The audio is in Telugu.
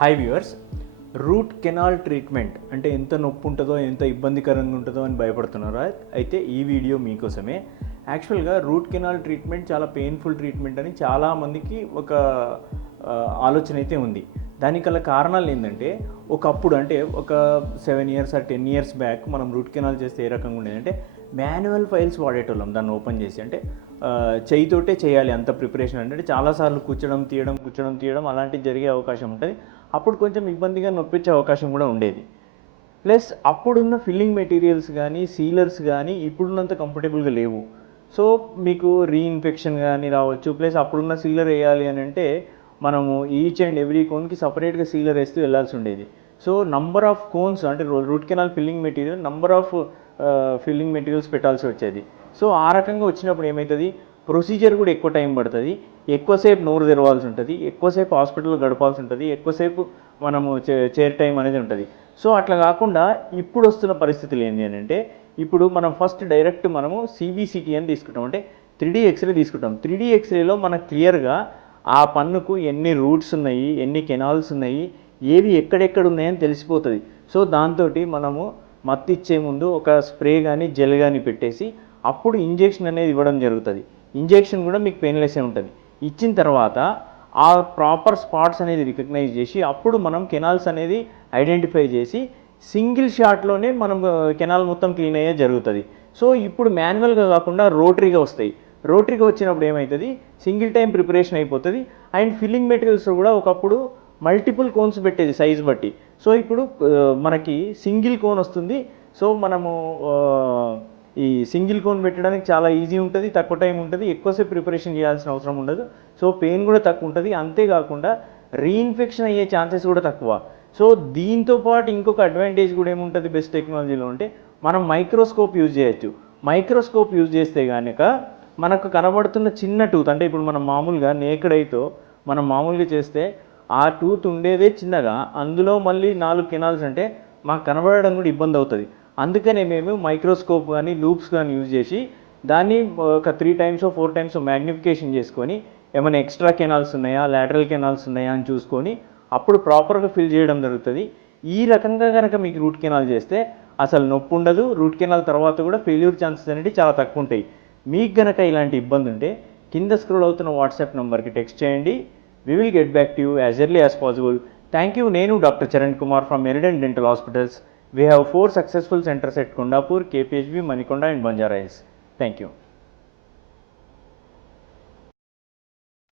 Hi viewers, root canal treatment అంటే ఎంత నొప్పి ఉంటుందో ఎంత ఇబ్బందికరంగా ఉంటుందో అని భయపడుతున్నారా? అయితే ఈ వీడియో మీకోసమే. యాక్చువల్గా రూట్ కెనాల్ ట్రీట్మెంట్ చాలా పెయిన్ఫుల్ ట్రీట్మెంట్ అని చాలామందికి ఒక ఆలోచన అయితే ఉంది. దానికి గల కారణాలు ఏంటంటే, ఒకప్పుడు అంటే ఒక 7 years or 10 years బ్యాక్ మనం రూట్ కెనాల్ చేస్తే ఏ రకంగా ఉండేదంటే మాన్యువల్ ఫైల్స్ వాడేటోళ్ళం. దాన్ని ఓపెన్ చేసి అంటే చేయితోటే చేయాలి అంత ప్రిపరేషన్. అంటే చాలాసార్లు కూర్చోడం తీయడం అలాంటివి జరిగే అవకాశం ఉంటుంది. అప్పుడు కొంచెం ఇబ్బందిగా నొప్పించే అవకాశం కూడా ఉండేది. ప్లస్ అప్పుడున్న ఫిల్లింగ్ మెటీరియల్స్ కానీ సీలర్స్ కానీ ఇప్పుడున్నంత కంఫర్టబుల్గా లేవు. సో మీకు రీఇన్ఫెక్షన్ కానీ రావచ్చు. ప్లస్ అప్పుడున్న సీలర్ వేయాలి అని అంటే మనము ఈచ్ అండ్ ఎవ్రీ కోన్కి సపరేట్గా సీలర్ వేస్తూ వెళ్ళాల్సి ఉండేది. సో నంబర్ ఆఫ్ కోన్స్ అంటే root canal filling material number of filling materials పెట్టాల్సి వచ్చేది. సో ఆ రకంగా వచ్చినప్పుడు ఏమవుతుంది, ప్రొసీజర్ కూడా ఎక్కువ టైం పడుతుంది, ఎక్కువసేపు నోరు తెరవాల్సి ఉంటుంది, ఎక్కువసేపు హాస్పిటల్లో గడపాల్సి ఉంటుంది, ఎక్కువసేపు మనము చైర్ టైం అనేది ఉంటుంది. సో అట్లా కాకుండా ఇప్పుడు వస్తున్న పరిస్థితులు ఏంటి అని అంటే, ఇప్పుడు మనం ఫస్ట్ డైరెక్ట్ మనము సిబిసిటీ అని తీసుకుంటాం, అంటే 3D ఎక్స్రే తీసుకుంటాం. 3D ఎక్స్రేలో మనకు క్లియర్గా ఆ పన్నుకు ఎన్ని రూట్స్ ఉన్నాయి, ఎన్ని కెనాల్స్ ఉన్నాయి, ఏవి ఎక్కడెక్కడ ఉన్నాయని తెలిసిపోతుంది. సో దాంతో మనము మత్తు ఇచ్చే ముందు ఒక స్ప్రే కానీ జెల్ కానీ పెట్టేసి అప్పుడు ఇంజెక్షన్ అనేది ఇవ్వడం జరుగుతుంది. ఇంజెక్షన్ కూడా మీకు పెయిన్లెస్సే ఉంటుంది. ఇచ్చిన తర్వాత ఆ ప్రాపర్ స్పాట్స్ అనేది రికగ్నైజ్ చేసి అప్పుడు మనం కెనాల్స్ అనేది ఐడెంటిఫై చేసి సింగిల్ షాట్లోనే మనం కెనాల్ మొత్తం క్లీన్ అయ్యే జరుగుతుంది. సో ఇప్పుడు మాన్యువల్గా కాకుండా రోటరీగా వస్తాయి. రోటరీగా వచ్చినప్పుడు ఏమవుతుంది, సింగిల్ టైం ప్రిపరేషన్ అయిపోతుంది. అండ్ ఫిల్లింగ్ మెటీరియల్స్ కూడా ఒకప్పుడు మల్టిపుల్ కోన్స్ పెట్టేది సైజ్ బట్టి. సో ఇప్పుడు మనకి సింగిల్ కోన్ వస్తుంది. సో మనము ఈ సింగిల్ కోన్ పెట్టడానికి చాలా ఈజీ ఉంటుంది, తక్కువ టైం ఉంటుంది, ఎక్కువసేపు ప్రిపరేషన్ చేయాల్సిన అవసరం ఉండదు. సో పెయిన్ కూడా తక్కువ ఉంటుంది. అంతేకాకుండా రీఇన్ఫెక్షన్ అయ్యే ఛాన్సెస్ కూడా తక్కువ. సో దీంతో పాటు ఇంకొక అడ్వాంటేజ్ కూడా ఏముంటుంది బెస్ట్ టెక్నాలజీలో అంటే, మనం మైక్రోస్కోప్ యూజ్ చేయొచ్చు. మైక్రోస్కోప్ యూజ్ చేస్తే కనుక మనకు కనబడుతున్న చిన్న టూత్, అంటే ఇప్పుడు మనం మామూలుగా నేకెడ్ ఐతో మనం మామూలుగా చేస్తే ఆ టూత్ ఉండేదే చిన్నగా, అందులో మళ్ళీ 4 కెనాల్స్ అంటే మాకు కనబడడం కూడా ఇబ్బంది అవుతుంది. అందుకనే మేము మైక్రోస్కోప్ కానీ లూప్స్ కానీ యూజ్ చేసి దాన్ని ఒక 3 times 4 times మ్యాగ్నిఫికేషన్ చేసుకొని ఏమైనా ఎక్స్ట్రా కెనాల్స్ ఉన్నాయా, లాటరల్ కెనాల్స్ ఉన్నాయా అని చూసుకొని అప్పుడు ప్రాపర్గా ఫిల్ చేయడం జరుగుతుంది. ఈ రకంగా కనుక మీకు రూట్ కెనాల్ చేస్తే అసలు నొప్పి ఉండదు. రూట్ కెనాల్ తర్వాత కూడా ఫెయిల్యూర్ ఛాన్సెస్ అనేవి చాలా తక్కువ ఉంటాయి. మీకు కనుక ఇలాంటి ఇబ్బంది ఉంటే కింద స్క్రోల్ అవుతున్న వాట్సాప్ నెంబర్కి టెక్స్ట్ చేయండి. We will get back to you as early as possible. Thank you. Nenu Dr. Charan Kumar from Merident Dental Hospitals. We have 4 successful centers at Kondapur, KPHB, Manikonda and Banjara Hills. Thank you.